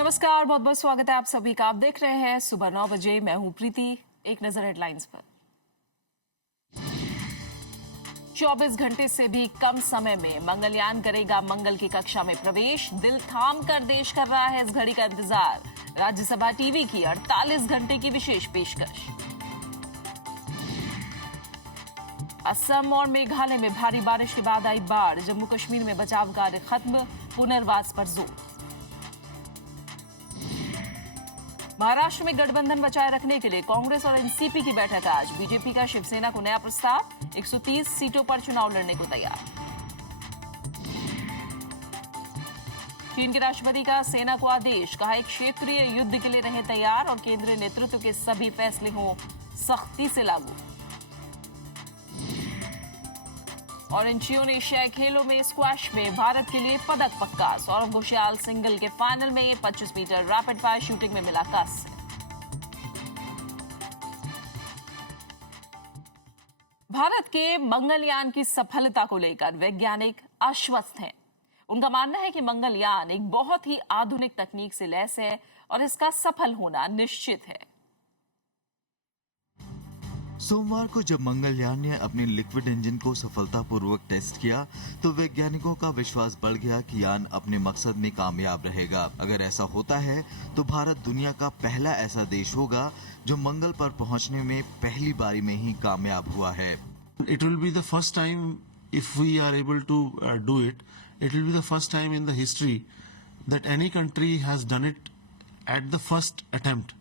नमस्कार, बहुत बहुत स्वागत है आप सभी का। आप देख रहे हैं सुबह 9 बजे। मैं हूं प्रीति। एक नजर हेडलाइंस पर। 24 घंटे से भी कम समय में मंगलयान करेगा मंगल की कक्षा में प्रवेश। दिल थाम कर देश कर रहा है इस घड़ी का इंतजार। राज्यसभा टीवी की 48 घंटे की विशेष पेशकश। असम और मेघालय में भारी बारिश के बाद आई बाढ़। जम्मू कश्मीर में बचाव कार्य खत्म, पुनर्वास पर जोर। महाराष्ट्र में गठबंधन बचाए रखने के लिए कांग्रेस और एनसीपी की बैठक आज। बीजेपी का शिवसेना को नया प्रस्ताव, 130 सीटों पर चुनाव लड़ने को तैयार। चीन के राष्ट्रपति का सेना को आदेश, कहा एक क्षेत्रीय युद्ध के लिए रहे तैयार और केंद्रीय नेतृत्व के सभी फैसले हों सख्ती से लागू। और एशियन एशियाई खेलों में स्क्वैश में भारत के लिए पदक पक्का। सौरभ घोषाल सिंगल के फाइनल में 25 मीटर रैपिड फायर शूटिंग में मिला कांस्य। भारत के मंगलयान की सफलता को लेकर वैज्ञानिक आश्वस्त हैं। उनका मानना है कि मंगलयान एक बहुत ही आधुनिक तकनीक से लैस है और इसका सफल होना निश्चित है। सोमवार को जब मंगलयान ने अपने लिक्विड इंजन को सफलतापूर्वक टेस्ट किया तो वैज्ञानिकों का विश्वास बढ़ गया कि यान अपने मकसद में कामयाब रहेगा। अगर ऐसा होता है तो भारत दुनिया का पहला ऐसा देश होगा जो मंगल पर पहुंचने में पहली बारी में ही कामयाब हुआ है। It will be the first time if we are able to do it. It will be the first time in the history that any country has done it at the first attempt.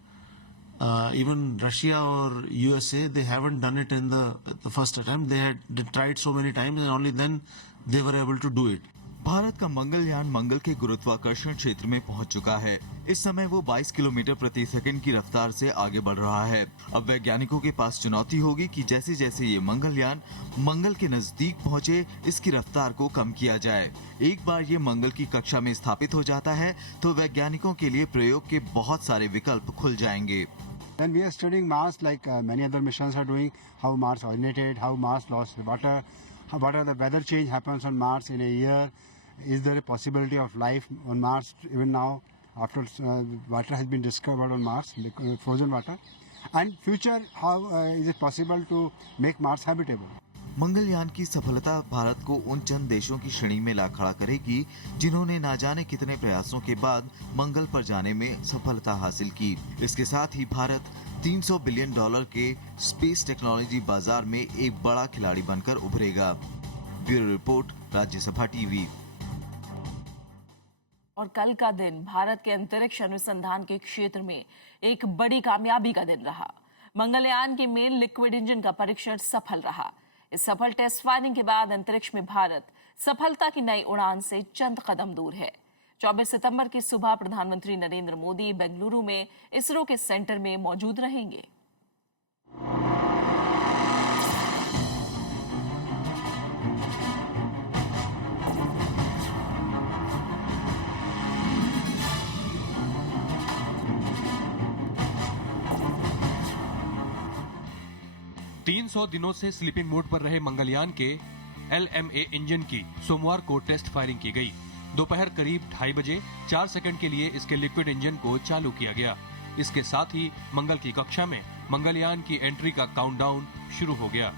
Even Russia or USA, they haven't done it in the first attempt. They tried so many times and only then they were able to do it. Bharat का मंगलयान मंगल के गुरुत्वाकर्षण क्षेत्र में पहुंच चुका है। इस समय वो 22 किलोमीटर प्रति सेकंड की रफ्तार से आगे बढ़ रहा है। अब वैज्ञानिकों के पास चुनौती होगी कि जैसे जैसे ये मंगलयान मंगल के नजदीक पहुंचे, इसकी रफ्तार को कम किया जाए। एक बार ये मंगल की कक्षा में स्थापित हो जाता है तो वैज्ञानिकों के लिए प्रयोग के बहुत सारे विकल्प खुल जाएंगे। When we are studying Mars, like many other missions are doing, how Mars originated, how Mars lost water, what are the weather change happens on Mars in a year, is there a possibility of life on Mars even now after water has been discovered on Mars, frozen water, and future how is it possible to make Mars habitable. Mangalyaan की सफलता भारत को उन चंद देशों की श्रेणी में ला खड़ा करेगी जिन्होंने ना जाने कितने प्रयासों के बाद मंगल पर जाने में सफलता हासिल की। इसके साथ ही भारत $300 बिलियन के स्पेस टेक्नोलॉजी बाजार में एक बड़ा खिलाड़ी बनकर उभरेगा। Bureau report, Rajya Sabha TV. और कल का दिन भारत के अंतरिक्ष अनुसंधान के क्षेत्र में एक बड़ी कामयाबी का दिन रहा। मंगलयान के मेन लिक्विड इंजन का परीक्षण सफल रहा। इस सफल टेस्ट फायरिंग के बाद अंतरिक्ष में भारत सफलता की नई उड़ान से चंद कदम दूर है। 24 सितंबर की सुबह प्रधानमंत्री नरेंद्र मोदी बेंगलुरु में इसरो के सेंटर में मौजूद रहेंगे। 300 दिनों से स्लीपिंग मोड पर रहे मंगलयान के LMA इंजन की सोमवार को टेस्ट फायरिंग की गई। दोपहर करीब 2:30 बजे 4 सेकंड के लिए इसके लिक्विड इंजन को चालू किया गया। इसके साथ ही मंगल की कक्षा में मंगलयान की एंट्री का काउंटडाउन शुरू हो गया।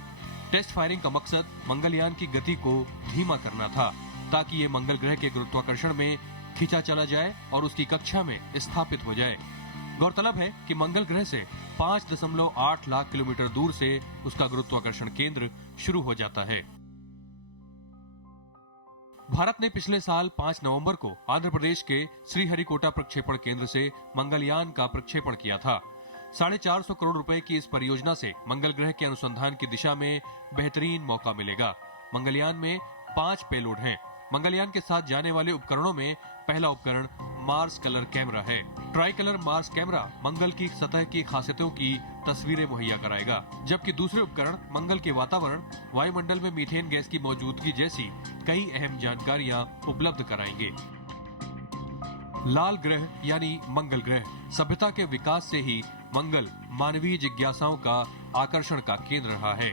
टेस्ट फायरिंग का मकसद मंगलयान की गति को धीमा करना था ताकि ये मंगल ग्रह के गुरुत्वाकर्षण में खींचा चला जाए और उसकी कक्षा में स्थापित हो जाए। गौरतलब है कि मंगल ग्रह से 5.8 लाख किलोमीटर दूर से उसका गुरुत्वाकर्षण केंद्र शुरू हो जाता है। भारत ने पिछले साल 5 नवंबर को आंध्र प्रदेश के श्रीहरिकोटा प्रक्षेपण केंद्र से मंगलयान का प्रक्षेपण किया था। 450 करोड़ रुपए की इस परियोजना से मंगल ग्रह के अनुसंधान की दिशा में बेहतरीन मौका मिलेगा। मंगलयान में 5 पेलोड हैं। मंगलयान के साथ जाने वाले उपकरणों में पहला उपकरण मार्स कलर कैमरा है। ट्राई कलर मार्स कैमरा मंगल की सतह की खासियतों की तस्वीरें मुहैया कराएगा, जबकि दूसरे उपकरण मंगल के वातावरण, वायुमंडल में मीथेन गैस की मौजूदगी जैसी कई अहम जानकारियां उपलब्ध कराएंगे। लाल ग्रह यानी मंगल ग्रह, सभ्यता के विकास से ही मंगल मानवीय जिज्ञासाओं का आकर्षण का केंद्र रहा है।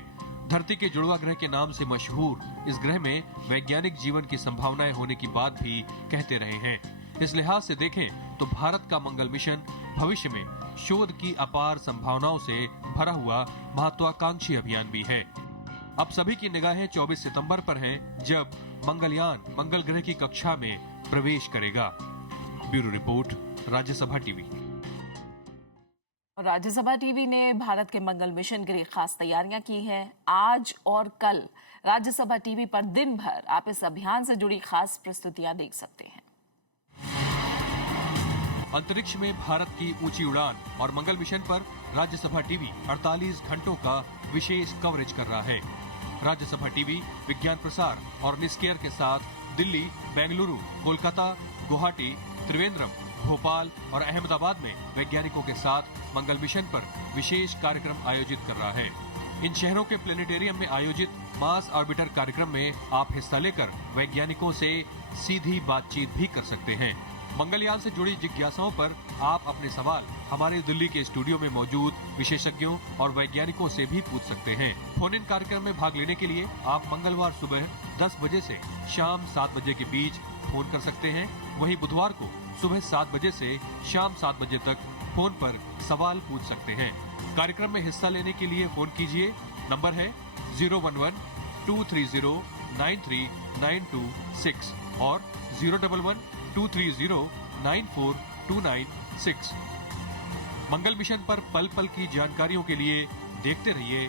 धरती के जुड़वा ग्रह के नाम से मशहूर इस ग्रह में वैज्ञानिक जीवन की संभावनाएं होने की बात भी कहते रहे हैं। इस लिहाज से देखें तो भारत का मंगल मिशन भविष्य में शोध की अपार संभावनाओं से भरा हुआ महत्वाकांक्षी अभियान भी है। अब सभी की निगाहें 24 सितंबर पर हैं, जब मंगलयान मंगल ग्रह की कक्षा में प्रवेश करेगा। Bureau report, Rajya Sabha TV. Rajya Sabha TV ने भारत के मंगल मिशन के लिए खास तैयारियां की हैं। आज और कल राज्यसभा टीवी पर दिन भर आप इस अभियान से जुड़ी खास प्रस्तुतियां देख सकते हैं। अंतरिक्ष में भारत की ऊंची उड़ान और मंगल मिशन पर राज्यसभा टीवी 48 घंटों का विशेष कवरेज कर रहा है। राज्यसभा टीवी विज्ञान प्रसार और निस्केयर के साथ दिल्ली, बेंगलुरु, कोलकाता, गुवाहाटी, त्रिवेंद्रम, भोपाल और अहमदाबाद में वैज्ञानिकों के साथ मंगल मिशन पर विशेष कार्यक्रम आयोजित कर रहा है। इन शहरों के प्लेनेटेरियम में आयोजित मार्स ऑर्बिटर कार्यक्रम में आप हिस्सा लेकर वैज्ञानिकों से सीधी बातचीत भी कर सकते हैं। मंगलयान से जुड़ी जिज्ञासाओं पर आप अपने सवाल हमारे दिल्ली के स्टूडियो में मौजूद विशेषज्ञों और वैज्ञानिकों से भी पूछ सकते हैं। फोन इन कार्यक्रम में भाग लेने के लिए आप मंगलवार सुबह 10 बजे से शाम 7 बजे के बीच फोन कर सकते हैं। वहीं बुधवार को सुबह 7 बजे से शाम 7 बजे तक फोन पर सवाल पूछ सकते हैं। कार्यक्रम में हिस्सा लेने के लिए फोन कीजिए। नंबर है 011-230-93926 और 011-230-94296। मंगल मिशन पर पल पल की जानकारियों के लिए देखते रहिए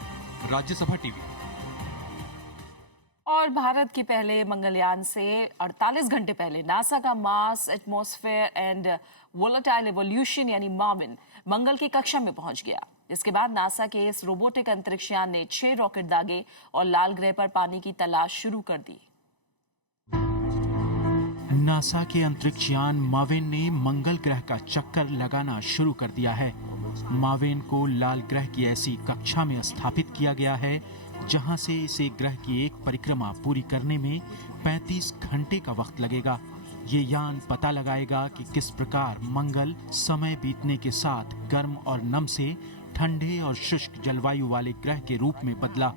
राज्यसभा टीवी। और भारत के पहले मंगलयान से 48 घंटे पहले नासा का Mars atmosphere and volatile evolution यानी माविन मंगल की कक्षा में पहुंच गया। इसके बाद नासा के इस रोबोटिक अंतरिक्षयान ने 6 रॉकेट दागे और लाल ग्रह पर पानी की तलाश शुरू कर दी। नासा के अंतरिक्षयान माविन ने मंगल ग्रह का चक्कर लगाना शुरू कर दिया है। माविन को लाल ग्रह की ऐसी कक्षा में स्थापित किया गया है जहां से इसे ग्रह की एक परिक्रमा पूरी करने में 35 घंटे का वक्त लगेगा। ये यान पता लगाएगा कि किस प्रकार मंगल समय बीतने के साथ गर्म और नम से ठंडे और शुष्क जलवायु वाले ग्रह के रूप में बदला।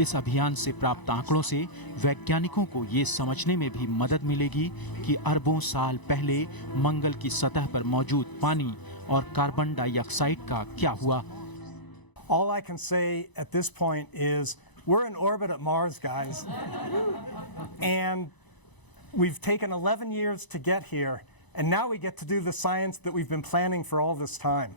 इस अभियान से प्राप्त आंकड़ों से वैज्ञानिकों को ये समझने में भी मदद मिलेगी कि अरबों साल पहले मंगल की सतह पर मौजूद पानी और कार्बन डाइऑक्साइड का क्या हुआ। All I can say at this point is we're in orbit at Mars, guys. And we've taken 11 years to get here, and now we get to do the science that we've been planning for all this time.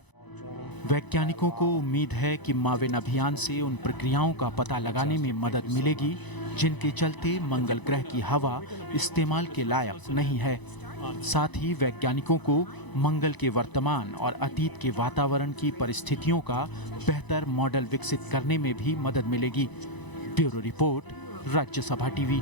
वैज्ञानिकों को उम्मीद है कि माविन अभियान से उन प्रक्रियाओं का पता लगाने में मदद मिलेगी जिनके चलते मंगल ग्रह की हवा इस्तेमाल के लायक नहीं है। साथ ही वैज्ञानिकों को मंगल के वर्तमान और अतीत के वातावरण की परिस्थितियों का बेहतर मॉडल विकसित करने में भी मदद मिलेगी। Bureau report, Rajya Sabha TV.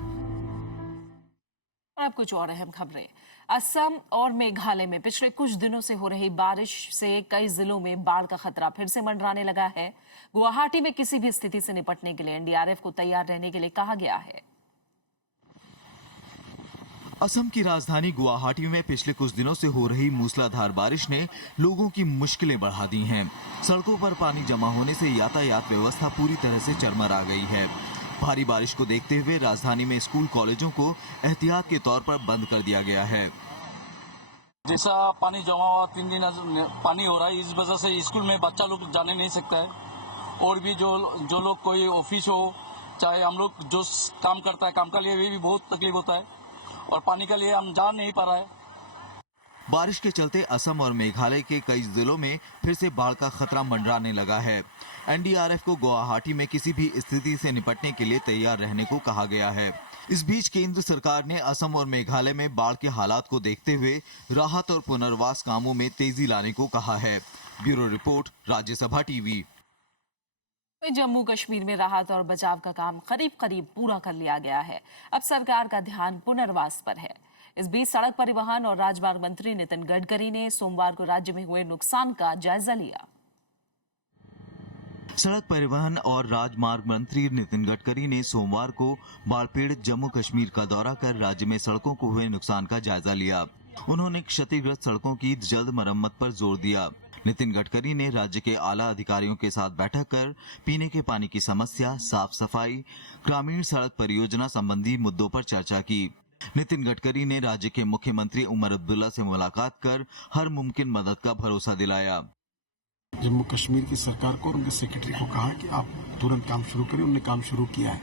अब कुछ और अहम खबरें। असम और मेघालय में पिछले कुछ दिनों से हो रही बारिश से कई जिलों में बाढ़ का खतरा फिर से मंडराने लगा है। गुवाहाटी में किसी भी स्थिति से निपटने के लिए एनडीआरएफ को तैयार रहने के लिए कहा गया है। असम की राजधानी गुवाहाटी में पिछले कुछ दिनों से हो रही मूसलाधार बारिश ने लोगों की मुश्किलें बढ़ा दी हैं। सड़कों पर पानी जमा होने से यातायात व्यवस्था पूरी तरह से चरमरा गई है। भारी बारिश को देखते हुए राजधानी में स्कूल कॉलेजों को एहतियात के तौर पर बंद कर दिया गया है। जैसा पानी जमा हुआ 3 दिन पानी हो रहा है, इस वजह से स्कूल में बच्चा लोग जाने नहीं सकता है। और भी जो लोग कोई ऑफिस हो, चाहे हम लोग जो काम करता है, काम का लिए भी बहुत तकलीफ होता है और पानी के लिए हम जा नहीं पा रहा है। बारिश के चलते असम और मेघालय के कई जिलों में फिर से बाढ़ का खतरा मंडराने लगा है। एनडीआरएफ को गुवाहाटी में किसी भी स्थिति से निपटने के लिए तैयार रहने को कहा गया है। इस बीच केंद्र सरकार ने असम और मेघालय में बाढ़ के हालात को देखते हुए राहत और पुनर्वास कामों में तेजी लाने को कहा है। Bureau report, Rajya Sabha TV. Jammu Kashmir में राहत और बचाव का काम करीब पूरा कर लिया गया है। अब सरकार का ध्यान पुनर्वास पर है। इस बीच सड़क परिवहन और राजमार्ग मंत्री नितिन गडकरी ने सोमवार को राज्य में हुए नुकसान का जायजा लिया। सड़क परिवहन और राजमार्ग मंत्री नितिन गडकरी ने सोमवार को बाढ़ पीड़ित जम्मू कश्मीर का दौरा कर राज्य में सड़कों को हुए नुकसान का जायजा लिया। उन्होंने क्षतिग्रस्त सड़कों की जल्द मरम्मत पर जोर दिया। नितिन गडकरी ने राज्य के आला अधिकारियों के साथ बैठक कर पीने के पानी की समस्या, साफ सफाई, ग्रामीण सड़क परियोजना संबंधी मुद्दों पर चर्चा की। नितिन गडकरी ने राज्य के मुख्यमंत्री उमर अब्दुल्ला से मुलाकात कर हर मुमकिन मदद का भरोसा दिलाया। जम्मू कश्मीर की सरकार को और उनके सेक्रेटरी को कहा कि आप तुरंत काम शुरू करें। उन्होंने काम शुरू किया है।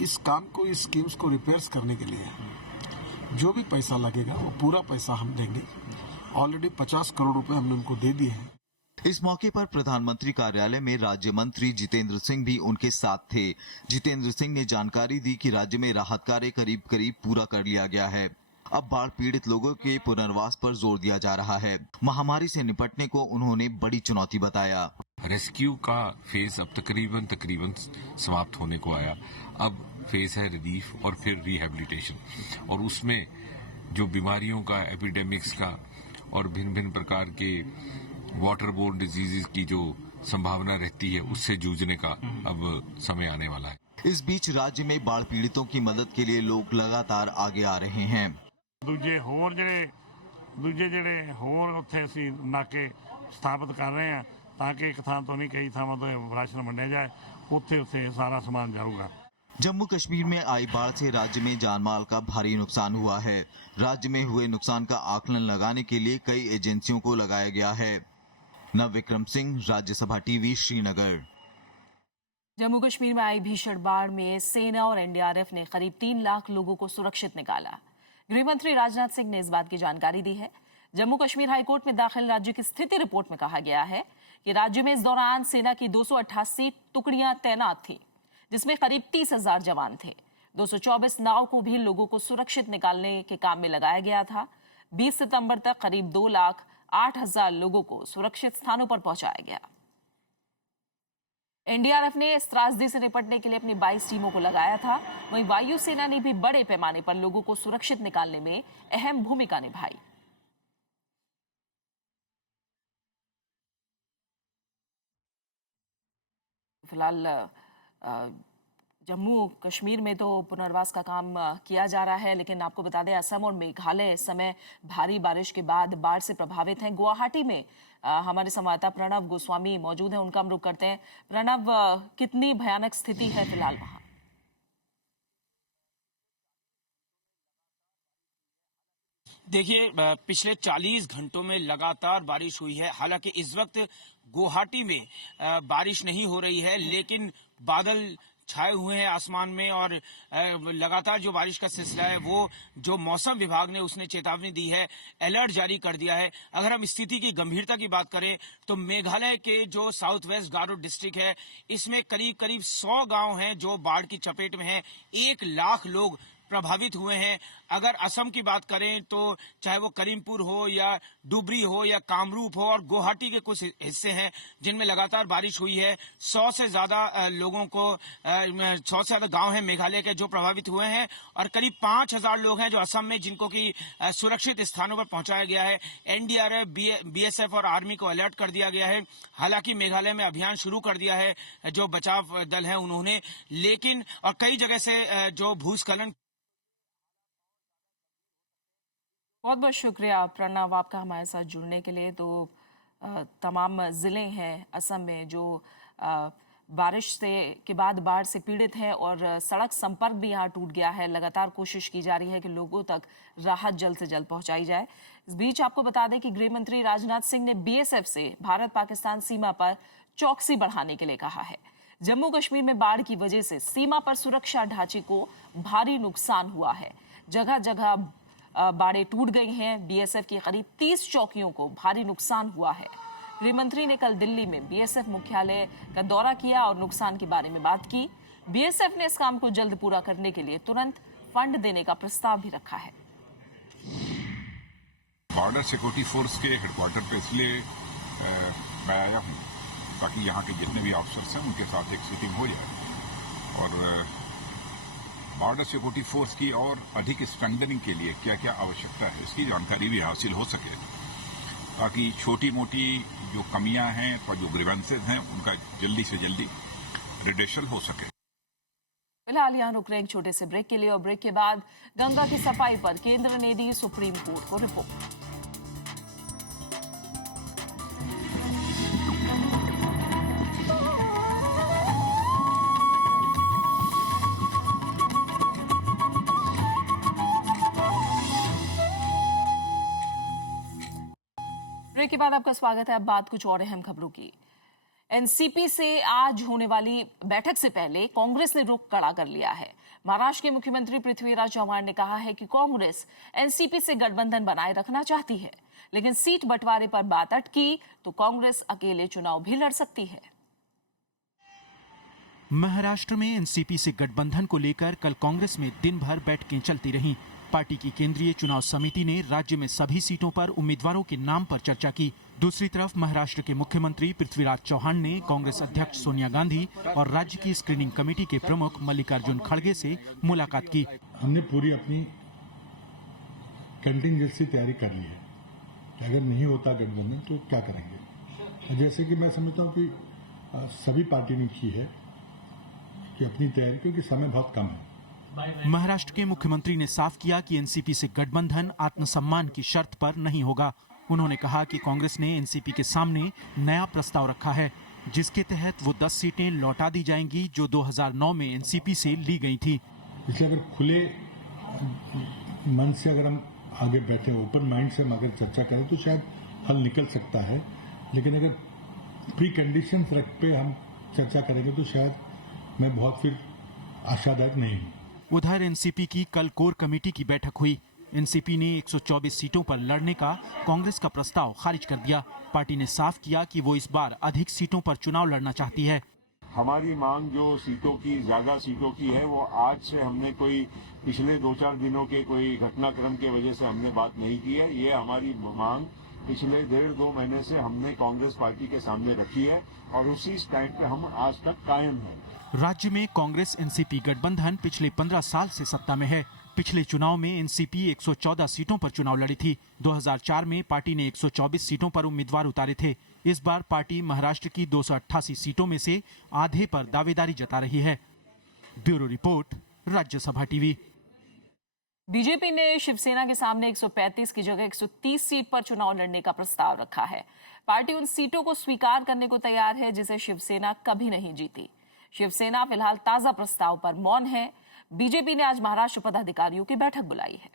इस काम को, इस स्कीम्स को रिपेयर्स करने के लिए जो भी पैसा लगेगा वो पूरा पैसा हम देंगे। ऑलरेडी 50 करोड़ रुपए हमने उनको दे दिए हैं। इस मौके पर प्रधानमंत्री कार्यालय में राज्य मंत्री जितेंद्र सिंह भी उनके साथ थे। जितेंद्र सिंह ने जानकारी दी कि राज्य में राहत कार्य करीब पूरा कर लिया गया है। अब बाढ़ पीड़ित लोगों के पुनर्वास पर जोर दिया जा रहा है। महामारी से निपटने को उन्होंने बड़ी चुनौती बताया। रेस्क्यू का फेज अब तकरीबन समाप्त होने को आया। अब फेज है रिलीफ और फिर रिहेबिलिटेशन, और उसमें जो बीमारियों का, एपिडेमिक्स का और भिन्न भिन्न प्रकार के वाटर बोर्न डिजीजेस की जो संभावना रहती है, उससे जूझने का अब समय आने वाला है। इस बीच राज्य में बाढ़ पीड़ितों की मदद के लिए लोग लगातार आगे आ रहे हैं। ਦੂਜੇ ਜਿਹੜੇ ਹੋਰ ਉੱਥੇ ਅਸੀਂ ਨਾਕੇ ਸਥਾਪਿਤ ਕਰ ਰਹੇ ਹਾਂ ਤਾਂ ਕਿ ਇੱਕ ਥਾਂ ਤੋਂ ਨਹੀਂ ਕਈ ਥਾਵਾਂ ਤੋਂ ਰਾਸ਼ਨ ਵੰਡਿਆ ਜਾਏ। ਉੱਥੇ ਸਾਰਾ ਸਮਾਨ ਜਾਊਗਾ। जम्मू कश्मीर में आई बाढ़ से राज्य में जानमाल का भारी नुकसान हुआ है। राज्य में हुए नुकसान का आकलन लगाने के लिए कई एजेंसियों को लगाया गया है। नवविक्रम सिंह, राज्यसभा टीवी, श्रीनगर। जम्मू कश्मीर में आई भीषण बाढ़ में सेना और एनडीआरएफ ने करीब 3 लाख लोगों को सुरक्षित निकाला। गृह मंत्री राजनाथ सिंह ने इस बात की जानकारी दी है। जम्मू कश्मीर हाईकोर्ट में दाखिल राज्य की स्थिति रिपोर्ट में कहा गया है कि राज्य में इस दौरान सेना की 288 टुकड़ियां तैनात थी, जिसमें करीब 30,000 जवान थे। 224 नाव को भी लोगों को सुरक्षित निकालने के काम में लगाया गया था। 20 सितंबर तक करीब 2,08,000 लोगों को सुरक्षित स्थानों पर पहुंचाया गया। एनडीआरएफ ने इस त्रासदी से निपटने के लिए अपनी 22 टीमों को लगाया था। वहीं वायुसेना ने भी बड़े पैमाने पर लोगों को सुरक्षित निकालने में अहम भूमिका निभाई। फिलहाल जम्मू कश्मीर में तो पुनर्वास का काम किया जा रहा है, लेकिन आपको बता दें असम और मेघालय इस समय भारी बारिश के बाद बाढ़ से प्रभावित हैं। गुवाहाटी में हमारे संवाददाता प्रणव गोस्वामी मौजूद हैं, उनका हम रुख करते हैं। प्रणव, कितनी भयानक स्थिति है फिलहाल वहां? देखिए, पिछले 40 घंटों में लगातार बारिश हुई है। हालांकि इस वक्त गुवाहाटी में बारिश नहीं हो रही है, लेकिन बादल छाए हुए हैं आसमान में और लगातार जो बारिश का सिलसिला है वो जो मौसम विभाग ने उसने चेतावनी दी है, अलर्ट जारी कर दिया है। अगर हम स्थिति की गंभीरता की बात करें तो मेघालय के जो साउथ वेस्ट गारो डिस्ट्रिक्ट है, इसमें करीब 100 गांव हैं जो बाढ़ की चपेट में हैं। 1 लाख लोग प्रभावित हुए हैं। अगर असम की बात करें तो चाहे वो करीमपुर हो या डुबरी हो या कामरूप हो और गुवाहाटी के कुछ हिस्से हैं जिनमें लगातार बारिश हुई है। 100 से ज्यादा लोगों को 100 से ज्यादा गांव हैं मेघालय के जो प्रभावित हुए हैं और करीब 5,000 लोग हैं जो असम में जिनको की सुरक्षित स्थानों पर पहुंचाया गया है। एनडीआरएफ, बीएसएफ और आर्मी को अलर्ट कर दिया गया है। हालांकि मेघालय में अभियान शुरू कर दिया है जो बचाव दल है उन्होंने, लेकिन और कई जगह से जो भूस्खलन। बहुत बहुत शुक्रिया प्रणव आपका हमारे साथ जुड़ने के लिए। तो तमाम ज़िले हैं असम में जो बारिश से के बाद बाढ़ से पीड़ित हैं और सड़क संपर्क भी यहाँ टूट गया है। लगातार कोशिश की जा रही है कि लोगों तक राहत जल्द से जल्द पहुँचाई जाए। इस बीच आपको बता दें कि गृह मंत्री राजनाथ सिंह ने बीएसएफ से भारत पाकिस्तान सीमा पर चौकसी बढ़ाने के लिए कहा है। जम्मू कश्मीर में बाढ़ की वजह से सीमा पर सुरक्षा ढांचे को भारी नुकसान हुआ है। जगह जगह बाड़े टूट गई हैं। बीएसएफ की करीब 30 चौकियों को भारी नुकसान हुआ है। गृह मंत्री ने कल दिल्ली में बीएसएफ मुख्यालय का दौरा किया और नुकसान के बारे में बात की। बीएसएफ ने इस काम को जल्द पूरा करने के लिए तुरंत फंड देने का प्रस्ताव भी रखा है। बॉर्डर सिक्योरिटी फोर्स के हेडक्वार्टर पे इसलिए मैं आया हूँ ताकि यहाँ के जितने भी ऑफिसर्स हैं उनके साथ एक मीटिंग हो जाए और बॉर्डर सिक्योरिटी फोर्स की और अधिक स्ट्रेंथनिंग के लिए क्या क्या आवश्यकता है इसकी जानकारी भी हासिल हो सके, ताकि छोटी मोटी जो कमियां हैं और जो ग्रीवेंसेस हैं उनका जल्दी से जल्दी रिडेशल हो सके। फिलहाल यहाँ रुक रहे हैं एक छोटे से ब्रेक के लिए और ब्रेक के बाद गंगा की सफाई पर केंद्र ने दी सुप्रीम कोर्ट को रिपोर्ट। ब्रेक के बाद आपका स्वागत है। अब बात कुछ और अहम खबरों की। एनसीपी से आज होने वाली बैठक से पहले कांग्रेस ने रुख कड़ा कर लिया है। महाराष्ट्र के मुख्यमंत्री पृथ्वीराज चव्हाण ने कहा है कि कांग्रेस एनसीपी से गठबंधन बनाए रखना चाहती है, लेकिन सीट बंटवारे पर बात अटकी तो कांग्रेस अकेले चुनाव भी लड़ सकती है। महाराष्ट्र में एनसीपी से गठबंधन को लेकर कल कांग्रेस में दिन भर बैठकें चलती रहीं। पार्टी की केंद्रीय चुनाव समिति ने राज्य में सभी सीटों पर उम्मीदवारों के नाम पर चर्चा की। दूसरी तरफ महाराष्ट्र के मुख्यमंत्री पृथ्वीराज चौहान ने कांग्रेस अध्यक्ष सोनिया गांधी और राज्य की स्क्रीनिंग कमेटी के प्रमुख मल्लिकार्जुन खड़गे से मुलाकात की। हमने पूरी अपनी कंटिंजेंसी तैयारी कर ली है कि अगर नहीं होता गठबंधन तो क्या करेंगे। जैसे कि मैं समझता हूँ कि सभी पार्टी ने की है कि अपनी तैयारी, क्योंकि समय बहुत कम है। महाराष्ट्र के मुख्यमंत्री ने साफ किया कि एनसीपी से गठबंधन आत्मसम्मान की शर्त पर नहीं होगा। उन्होंने कहा कि कांग्रेस ने एनसीपी के सामने नया प्रस्ताव रखा है, जिसके तहत वो 10 सीटें लौटा दी जाएंगी जो 2009 में एनसीपी से ली गई थी। इसलिए अगर खुले मन से अगर हम आगे बैठे, ओपन माइंड से हम अगर चर्चा करें तो शायद हल निकल सकता है, लेकिन अगर प्री कंडीशन रख पे हम चर्चा करेंगे तो शायद मैं बहुत फिर आशादायक नहीं हूँ। उधर एनसीपी की कल कोर कमेटी की बैठक हुई। एनसीपी ने 124 सीटों पर लड़ने का कांग्रेस का प्रस्ताव खारिज कर दिया। पार्टी ने साफ किया कि वो इस बार अधिक सीटों पर चुनाव लड़ना चाहती है। हमारी मांग जो सीटों की, ज्यादा सीटों की है, वो आज से हमने कोई पिछले 2-4 दिनों के कोई घटनाक्रम के वजह से हमने बात नहीं की है। ये हमारी मांग पिछले 1.5-2 महीने से हमने कांग्रेस पार्टी के सामने रखी है और उसी स्टैंड पे हम आज तक कायम हैं। राज्य में कांग्रेस एनसीपी गठबंधन पिछले 15 साल से सत्ता में है। पिछले चुनाव में एनसीपी 114 सीटों पर चुनाव लड़ी थी। 2004 में पार्टी ने 124 सीटों पर उम्मीदवार उतारे थे। इस बार पार्टी महाराष्ट्र की 288 सीटों में से आधे पर दावेदारी जता रही है। Bureau report, Rajya Sabha TV. BJP ने शिवसेना के सामने 135 की जगह 130 सीट पर चुनाव लड़ने का प्रस्ताव रखा है। पार्टी उन सीटों को स्वीकार करने को तैयार है जिसे शिवसेना कभी नहीं जीती। शिवसेना फिलहाल ताजा प्रस्ताव पर मौन है। बीजेपी ने आज महाराष्ट्र पदाधिकारियों की बैठक बुलाई है।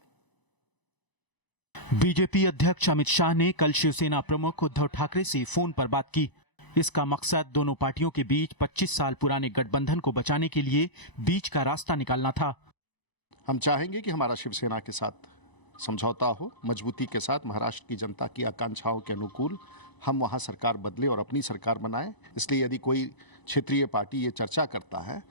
बीजेपी अध्यक्ष अमित शाह ने कल शिवसेना प्रमुख उद्धव ठाकरे से फोन पर बात की। इसका मकसद दोनों पार्टियों के बीच 25 साल पुराने गठबंधन को बचाने के लिए बीच का रास्ता निकालना था। हम चाहेंगे कि हमारा शिवसेना के साथ समझौता हो, मजबूती के साथ महाराष्ट्र की जनता की आकांक्षाओं के अनुकूल हम वहां सरकार बदले और अपनी सरकार बनाएं। इसलिए यदि कोई क्षेत्रीय पार्टी ये चर्चा करता है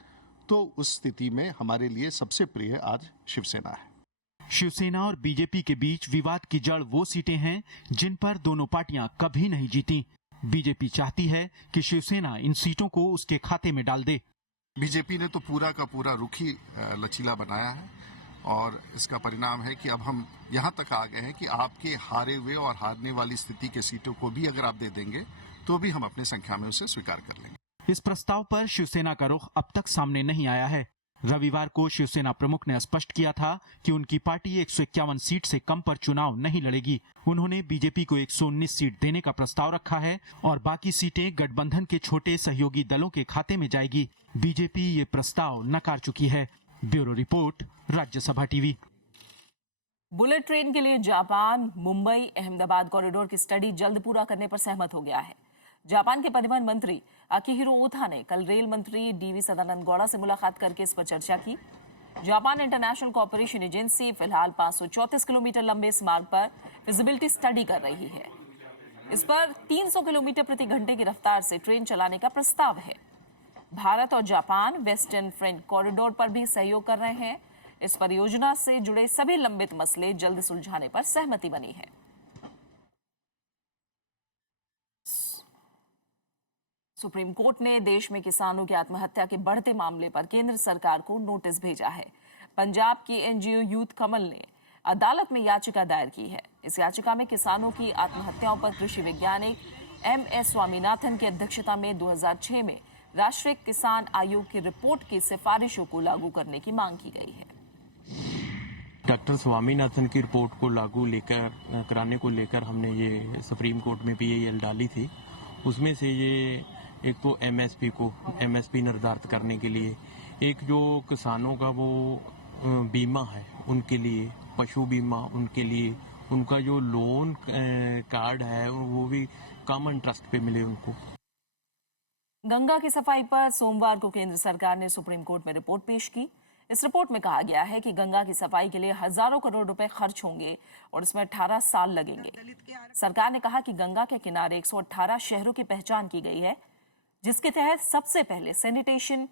तो उस स्थिति में हमारे लिए सबसे प्रिय आज शिवसेना है। शिवसेना और बीजेपी के बीच विवाद की जड़ वो सीटें हैं जिन पर दोनों पार्टियां कभी नहीं जीती। बीजेपी चाहती है कि शिवसेना इन सीटों को उसके खाते में डाल दे। बीजेपी ने तो पूरा का पूरा रुख ही लचीला बनाया है और इसका परिणाम है कि अब हम यहाँ तक आ गए हैं कि आपके हारे हुए और हारने वाली स्थिति के सीटों को भी अगर आप दे देंगे तो भी हम अपनी संख्या में उसे स्वीकार कर लेंगे। इस प्रस्ताव पर शिवसेना का रुख अब तक सामने नहीं आया है। रविवार को शिवसेना प्रमुख ने स्पष्ट किया था कि उनकी पार्टी 151 सीट से कम पर चुनाव नहीं लड़ेगी। उन्होंने बीजेपी को 119 सीट देने का प्रस्ताव रखा है और बाकी सीटें गठबंधन के छोटे सहयोगी दलों के खाते में जाएगी। बीजेपी ये प्रस्ताव नकार चुकी है। Bureau report, Rajya Sabha TV. Bullet train के लिए जापान मुंबई अहमदाबाद कॉरिडोर की स्टडी जल्द पूरा करने पर सहमत हो गया है। जापान के परिवहन मंत्री अकिहिरो ओथा ने कल रेल मंत्री डीवी सदानंद गौड़ा से मुलाकात करके इस पर चर्चा की। जापान इंटरनेशनल कॉर्पोरेशन एजेंसी फिलहाल 534 किलोमीटर लंबे इस मार्ग पर फिजिबिलिटी स्टडी कर रही है। इस पर 300 किलोमीटर प्रति घंटे की रफ्तार से ट्रेन चलाने का प्रस्ताव है। भारत और जापान वेस्टर्न फ्रंट कॉरिडोर पर भी सहयोग कर रहे हैं। इस परियोजना से जुड़े सभी लंबित मसले जल्द सुलझाने पर सहमति बनी है। सुप्रीम कोर्ट ने देश में किसानों की आत्महत्या के बढ़ते मामले पर केंद्र सरकार को नोटिस भेजा है। पंजाब की एनजीओ यूथ कमल ने अदालत में याचिका दायर की है। इस याचिका में किसानों की आत्महत्याओं पर कृषि वैज्ञानिक एमएस स्वामीनाथन की अध्यक्षता में 2006 में राष्ट्रीय किसान आयोग की रिपोर्ट की सिफारिशों को लागू करने की मांग की गई है। डॉक्टर स्वामीनाथन की रिपोर्ट को लागू कराने को लेकर हमने ये सुप्रीम कोर्ट में पीआईएल डाली थी। उसमें से ये एक तो एमएसपी निर्धारित करने के लिए, एक जो किसानों का वो बीमा है उनके लिए, पशु बीमा उनके लिए, उनका जो लोन कार्ड है वो भी कम इंटरेस्ट पे मिले उनको। गंगा की सफाई पर सोमवार को केंद्र सरकार ने सुप्रीम कोर्ट में रिपोर्ट पेश की। इस रिपोर्ट में कहा गया है कि गंगा की सफाई के लिए हजारों करोड़ रुपए खर्च होंगे और इसमें 18 साल लगेंगे। सरकार ने कहा कि गंगा के किनारे 118 शहरों की पहचान की गई है, जिसके तहत सबसे पहले सैनिटेशन,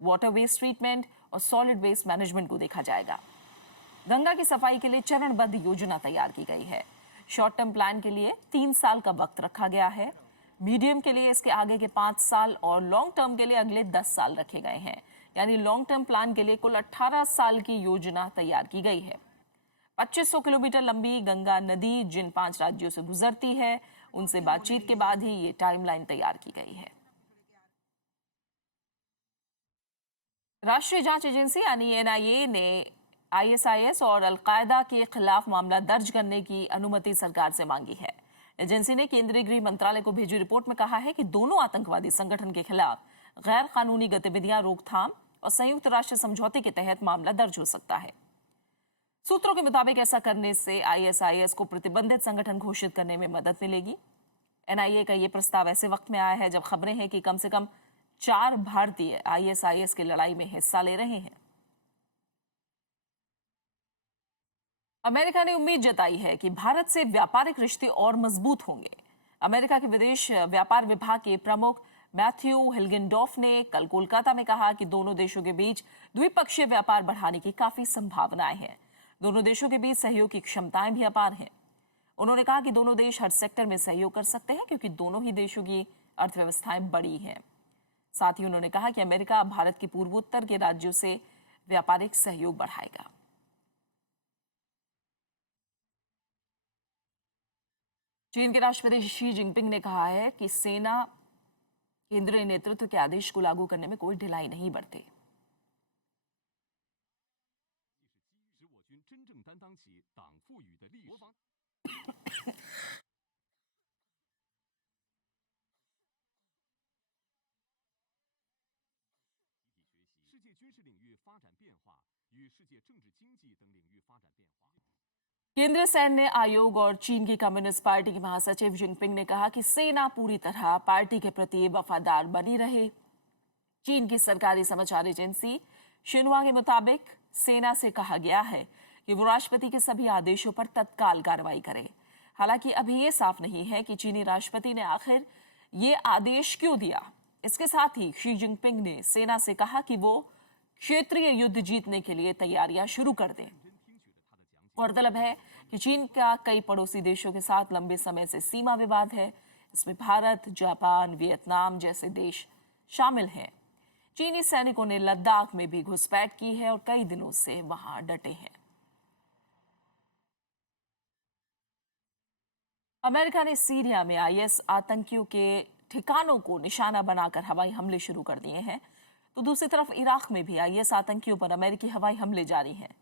वाटर वेस्ट ट्रीटमेंट और सॉलिड वेस्ट मैनेजमेंट को देखा जाएगा। गंगा की सफाई के लिए चरणबद्ध योजना तैयार की गई है। शॉर्ट टर्म प्लान के लिए 3 साल का वक्त रखा गया है, मीडियम के लिए इसके आगे के 5 साल और लॉन्ग टर्म के लिए अगले 10 साल रखे गए हैं। यानी लॉन्ग टर्म प्लान के लिए कुल 18 साल की योजना तैयार की गई है। 2500 किलोमीटर लंबी गंगा नदी जिन 5 राज्यों से गुजरती है, उनसे बातचीत के बाद ही ये टाइमलाइन तैयार की गई है। राष्ट्रीय जांच एजेंसी यानी NIA ने ISIS और अलकायदा के खिलाफ मामला दर्ज करने की अनुमति सरकार से मांगी है। एजेंसी ने केंद्रीय गृह मंत्रालय को भेजी रिपोर्ट में कहा है कि दोनों आतंकवादी संगठन के खिलाफ गैर कानूनी गतिविधियां रोकथाम और संयुक्त राष्ट्र समझौते के तहत मामला दर्ज हो सकता है। सूत्रों के मुताबिक ऐसा करने से ISIS को प्रतिबंधित संगठन घोषित करने में मदद मिलेगी। NIA का यह प्रस्ताव ऐसे वक्त में आया है जब खबरें हैं कि कम से कम 4 भारतीय ISIS की लड़ाई में हिस्सा ले रहे हैं। अमेरिका ने उम्मीद जताई है कि भारत से व्यापारिक रिश्ते और मजबूत होंगे। अमेरिका के विदेश व्यापार विभाग के प्रमुख मैथ्यू हिल्गेनडॉफ ने कल कोलकाता में कहा कि दोनों देशों के बीच द्विपक्षीय व्यापार बढ़ाने की काफी संभावनाएं हैं। दोनों देशों के बीच सहयोग की क्षमताएं भी अपार हैं। उन्होंने कहा कि दोनों देश हर सेक्टर में सहयोग कर सकते हैं क्योंकि दोनों ही देशों की अर्थव्यवस्थाएं बड़ी हैं। साथ ही उन्होंने कहा कि अमेरिका भारत के पूर्वोत्तर के राज्यों से व्यापारिक सहयोग बढ़ाएगा। चीन के राष्ट्रपति शी जिनपिंग ने कहा है कि सेना केंद्रीय नेतृत्व के आदेश को लागू करने में कोई ढिलाई नहीं बरते। केंद्रीय सैन्य आयोग और चीन की कम्युनिस्ट पार्टी के महासचिव जिनपिंग ने कहा कि सेना पूरी तरह पार्टी के प्रति वफादार बनी रहे। चीन की सरकारी समाचार एजेंसी शिन्हुआ के मुताबिक सेना से कहा गया है कि वो राष्ट्रपति के सभी आदेशों पर तत्काल कार्रवाई करे। हालांकि अभी ये साफ नहीं है कि चीनी राष्ट्रपति ने आखिर ये आदेश क्यों दिया। इसके साथ ही शी जिनपिंग ने सेना से कहा कि वो क्षेत्रीय युद्ध जीतने के लिए तैयारियां शुरू कर दें। गौरतलब है कि चीन का कई पड़ोसी देशों के साथ लंबे समय से सीमा विवाद है। इसमें भारत, जापान, वियतनाम जैसे देश शामिल हैं। चीनी सैनिकों ने लद्दाख में भी घुसपैठ की है और कई दिनों से वहां डटे हैं। अमेरिका ने सीरिया में IS आतंकियों के ठिकानों को निशाना बनाकर हवाई हमले शुरू कर दिए हैं, तो दूसरी तरफ इराक में भी IS आतंकियों पर अमेरिकी हवाई हमले जारी हैं।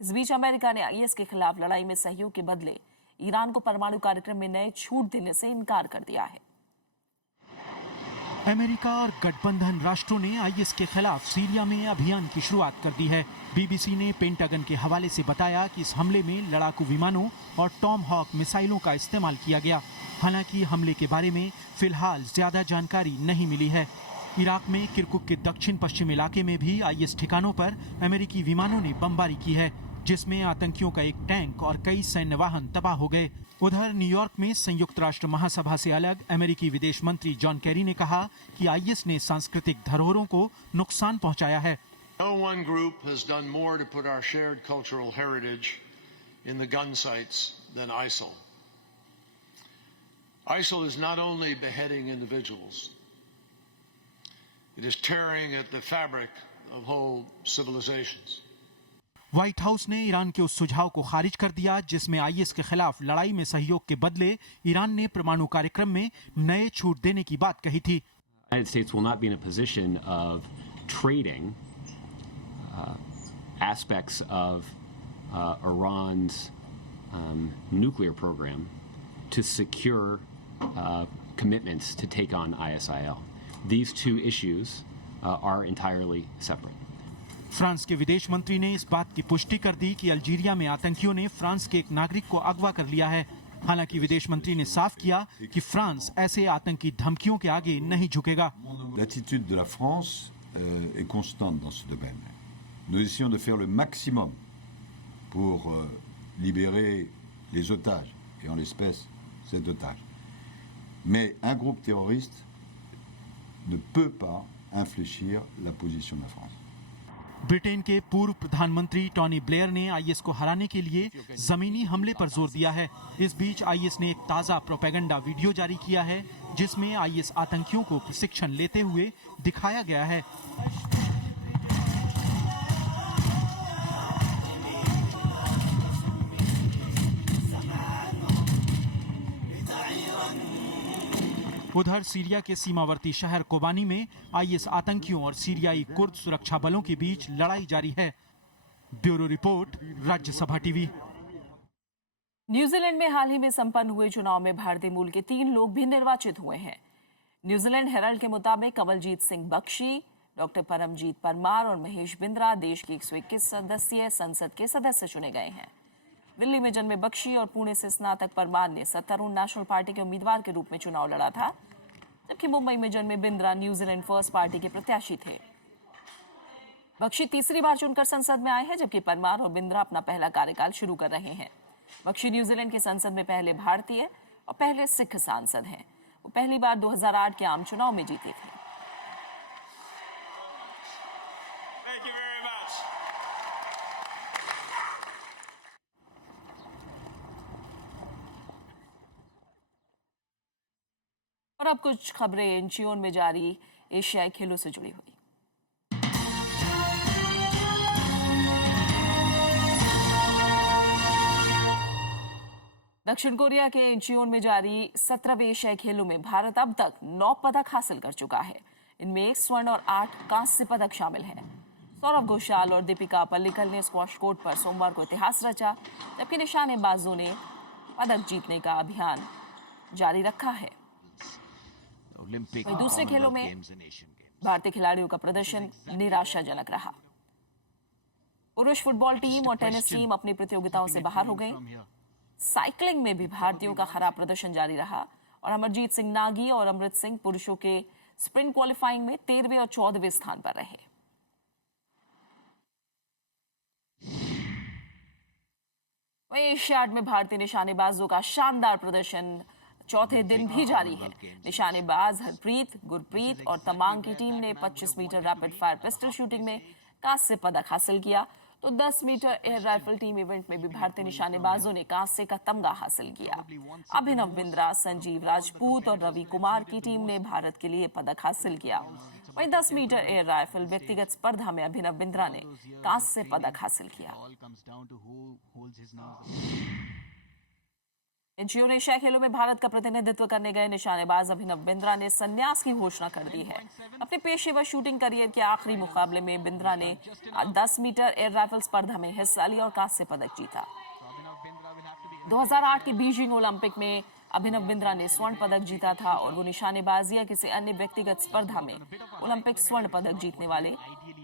इस बीच अमेरिका ने IS के खिलाफ लड़ाई में सहयोग के बदले ईरान को परमाणु कार्यक्रम में नए छूट देने से इनकार कर दिया है। अमेरिका और गठबंधन राष्ट्रों ने IS के खिलाफ सीरिया में अभियान की शुरुआत कर दी है। BBC ने पेंटागन के हवाले से बताया कि इस हमले में लड़ाकू विमानों और टॉम हॉक मिसाइलों का इस्तेमाल किया गया। हालांकि हमले के बारे में फिलहाल ज्यादा जानकारी नहीं मिली है। इराक में किरकुक के दक्षिण पश्चिम इलाके में भी IS ठिकानों पर अमेरिकी विमानों ने बमबारी की है, जिसमें आतंकियों का एक टैंक और कई सैन्य वाहन तबाह हो गए। उधर न्यूयॉर्क में संयुक्त राष्ट्र महासभा से अलग अमेरिकी विदेश मंत्री जॉन केरी ने कहा कि IS ने सांस्कृतिक धरोहरों को नुकसान पहुंचाया है। No one group has done more to put our shared cultural heritage in the gun sights than ISIL. ISIL is not only beheading individuals, it is tearing at the fabric of whole civilizations. White house ने Iran के उस सुझाव को खारिज कर दिया जिसमें IS के खिलाफ लड़ाई में सहयोग के बदले ईरान ने परमाणु कार्यक्रम में नए छूट देने की बात कही थी। United States will not be in a position of trading aspects of Iran's nuclear program to secure commitments to take on ISIL. These two issues are entirely separate. France के विदेश मंत्री ने इस बात की पुष्टि कर दी कि अल्जीरिया में आतंकियों ने फ्रांस के एक नागरिक को अगवा कर लिया है। हालांकि विदेश मंत्री ने साफ किया कि फ्रांस ऐसे आतंकी धमकियों के आगे नहीं झुकेगा। L'attitude de la France est constante dans ce domaine. Nous essayons de faire le maximum pour libérer les otages, et en l'espèce cet otage. Mais un groupe terroriste ne peut pas infléchir la position de la France. Britain के पूर्व प्रधानमंत्री Tony Blair ने IS को हराने के लिए जमीनी हमले पर जोर दिया है। इस बीच आईएस ने एक ताजा प्रोपेगेंडा वीडियो जारी किया है जिसमें आईएस आतंकियों को प्रशिक्षण लेते हुए दिखाया गया है। उधर सीरिया के सीमावर्ती शहर कोबानी में आईएस आतंकियों और सीरियाई कुर्द सुरक्षा बलों के बीच लड़ाई जारी है। Bureau report, Rajya Sabha TV. New Zealand में हाल ही में संपन्न हुए चुनाव में भारतीय मूल के 3 लोग भी निर्वाचित हुए हैं। न्यूजीलैंड हेराल्ड के मुताबिक कमलजीत सिंह बख्शी, डॉक्टर परमजीत परमार और महेश बिंद्रा देश की 121 सदस्यीय संसद के सदस्य चुने गए हैं। दिल्ली में जन्मे बख्शी और पुणे से स्नातक परमार ने सत्तारूढ़ नेशनल पार्टी के उम्मीदवार के रूप में चुनाव लड़ा था, जबकि मुंबई में जन्मे बिंद्रा न्यूजीलैंड फर्स्ट पार्टी के प्रत्याशी थे। बख्शी तीसरी बार चुनकर संसद में आए हैं, जबकि परमार और बिंद्रा अपना पहला कार्यकाल शुरू कर रहे हैं। बख्शी न्यूजीलैंड की संसद में पहले भारतीय और पहले सिख सांसद हैं। वो पहली बार 2008 के आम चुनाव में जीते थे। और अब कुछ खबरें इंचियोन में जारी एशियाई खेलों से जुड़ी हुई। दक्षिण कोरिया के इंचियोन में जारी 17वें एशियाई खेलों में भारत अब तक 9 पदक हासिल कर चुका है। इनमें 1 स्वर्ण और 8 कांस्य पदक शामिल हैं। सौरभ घोषाल और दीपिका पल्लिकल ने स्क्वॉश कोर्ट पर सोमवार को इतिहास रचा, जबकि निशानेबाजों ने पदक जीतने का अभियान जारी रखा है। दूसरे खेलों में भारतीय खिलाड़ियों का प्रदर्शन निराशाजनक रहा। पुरुष फुटबॉल टीम और टेनिस टीम अपनी प्रतियोगिताओं से बाहर हो गई। साइकिलिंग में भी भारतीयों का खराब प्रदर्शन जारी रहा और अमरजीत सिंह नागी और अमृत सिंह पुरुषों के स्प्रिंट क्वालिफाइंग में 13वें और 14वें स्थान पर रहे। वहीं एशियाड में भारतीय निशानेबाजों का शानदार प्रदर्शन चौथे दिन भी जारी है। निशानेबाज हरप्रीत, गुरप्रीत और तमांग की टीम ने 25 meter rapid fire pistol shooting में कांस्य पदक हासिल किया, तो 10 meter air rifle team event में भी भारतीय निशानेबाजों ने कांस्य का तमगा हासिल किया। अभिनव बिंद्रा, संजीव राजपूत और रवि कुमार की टीम ने भारत के लिए पदक हासिल किया। वहीं 10 मीटर एयर राइफल व्यक्तिगत स्पर्धा में अभिनव बिंद्रा ने कांस्य पदक हासिल किया। इंचियोन एशिया खेलों में भारत का प्रतिनिधित्व करने गए निशानेबाज अभिनव बिंद्रा ने संन्यास की घोषणा कर दी है। अपने पेशेवर शूटिंग करियर के आखिरी मुकाबले में बिंद्रा ने 10 मीटर एयर राइफल स्पर्धा में हिस्सा लिया और कांस्य पदक जीता। 2008 के बीजिंग ओलंपिक में अभिनव बिंद्रा ने स्वर्ण पदक जीता था और वो निशानेबाजी या किसी अन्य व्यक्तिगत स्पर्धा में ओलंपिक स्वर्ण पदक जीतने वाले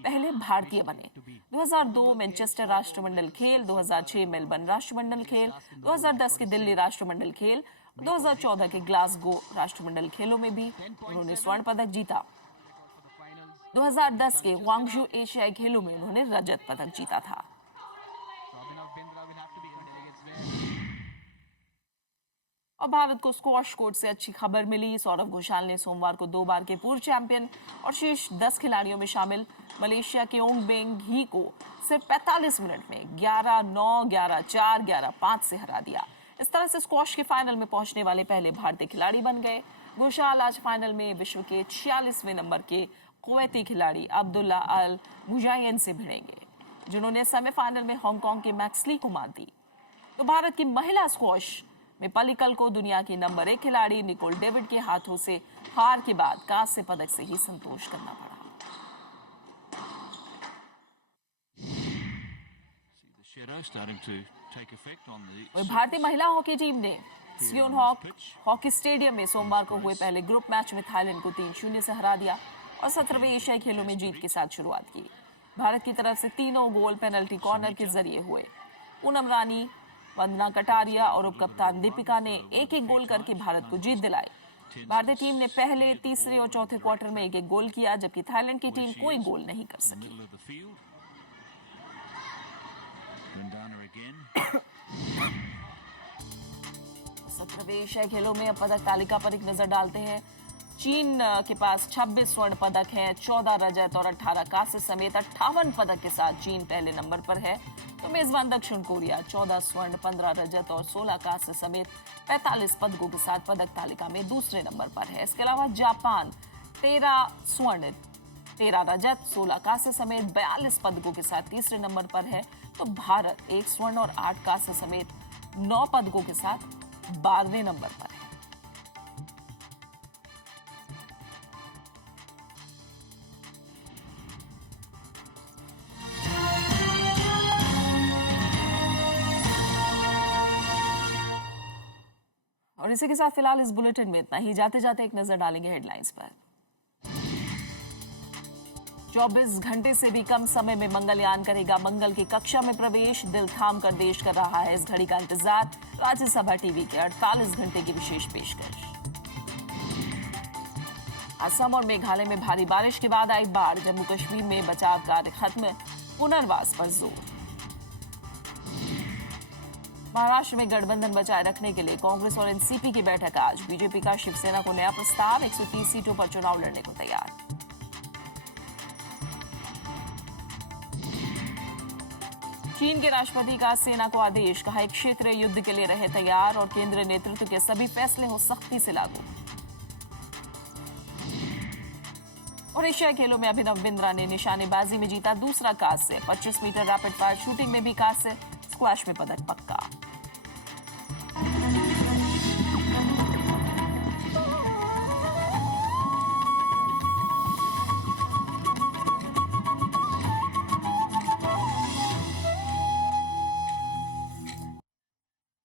पहले भारतीय बने। 2002 मैनचेस्टर राष्ट्रमंडल खेल, 2006 मेलबर्न राष्ट्रमंडल खेल, 2010 के दिल्ली राष्ट्रमंडल खेल, 2014 के ग्लासगो राष्ट्रमंडल खेलों में भी उन्होंने स्वर्ण पदक जीता। 2010 के ग्वांगझू एशियाई खेलों में उन्होंने रजत पदक जीता था। और भारत को स्क्वॉश कोर्ट से अच्छी खबर मिली। सौरभ घोषाल ने सोमवार को 2 बार के पूर्व चैंपियन और शीर्ष 10 खिलाड़ियों में शामिल मलेशिया के ओंग बेंग ही को सिर्फ 45 मिनट में 11-9, 11-4, 11-5 से हरा दिया। इस तरह से स्क्वॉश के फाइनल में पहुंचने वाले पहले भारतीय खिलाड़ी बन गए। घोषाल आज फाइनल में विश्व के 46वें नंबर के कुवैती खिलाड़ी अब्दुल्ला अल मुजायन से भिड़ेंगे, जिन्होंने सेमीफाइनल में हांगकांग के मैक्सली को मात दी। तो भारत की महिला स्क्वॉश में पल्लिकल को दुनिया की नंबर 1 खिलाड़ी निकोल डेविड के हाथों से हार के बाद कांस्य पदक से ही संतोष करना पड़ा। भारतीय महिला हॉकी टीम ने सियोनहॉक हॉकी स्टेडियम में सोमवार को हुए पहले ग्रुप मैच में थाईलैंड को 3-0 से हरा दिया और 17वें एशियाई खेलों में जीत के साथ शुरुआत की। भारत की तरफ से तीनों गोल पेनल्टी कॉर्नर के जरिए हुए। पूनम रानी, वंदना कटारिया और उपकप्तान दीपिका ने एक एक गोल करके भारत को जीत दिलाई। भारतीय टीम ने पहले, तीसरे और चौथे क्वार्टर में एक एक गोल किया, जबकि थाईलैंड की टीम कोई गोल नहीं कर सकी। सत्रहवें एशियाई खेलों में अब पदक तालिका पर एक नजर डालते हैं। चीन के पास 26 स्वर्ण पदक हैं, 14 रजत और 18 कांस्य समेत 58 पदक के साथ चीन पहले नंबर पर है। तो मेजबान दक्षिण कोरिया 14 स्वर्ण, 15 रजत और 16 कांस्य समेत 45 पदकों के साथ पदक तालिका में दूसरे नंबर पर है। इसके अलावा जापान 13 स्वर्ण, 13 रजत, 16 कांस्य समेत 42 पदकों के साथ तीसरे नंबर पर है। तो भारत 1 स्वर्ण और 8 कांस्य समेत 9 पदकों के साथ 12वें नंबर पर है। और इसी के साथ फिलहाल इस बुलेटिन में इतना ही। जाते जाते एक नजर डालेंगे हेडलाइंस पर। 24 घंटे से भी कम समय में मंगलयान करेगा मंगल की कक्षा में प्रवेश। दिल थाम कर देश कर रहा है इस घड़ी का इंतजार। राज्यसभा टीवी के 48 घंटे की विशेष पेशकश। असम और मेघालय में भारी बारिश के बाद आई बाढ़। जम्मू कश्मीर में बचाव कार्य खत्म, पुनर्वास पर जोर। महाराष्ट्र में गठबंधन बचाए रखने के लिए कांग्रेस और एनसीपी की बैठक आज। बीजेपी का शिवसेना को नया प्रस्ताव, 130 सीटों पर चुनाव लड़ने को तैयार। चीन के राष्ट्रपति का सेना को आदेश, कहा एक क्षेत्रीय युद्ध के लिए रहे तैयार और केंद्रीय नेतृत्व के सभी फैसले हो सख्ती से लागू। और एशियाई खेलों में अभिनव बिंद्रा ने निशानेबाजी में जीता दूसरा कांस्य। 25 मीटर रैपिड फायर शूटिंग में भी कांस्य, स्क्वैश में पदक पक्का।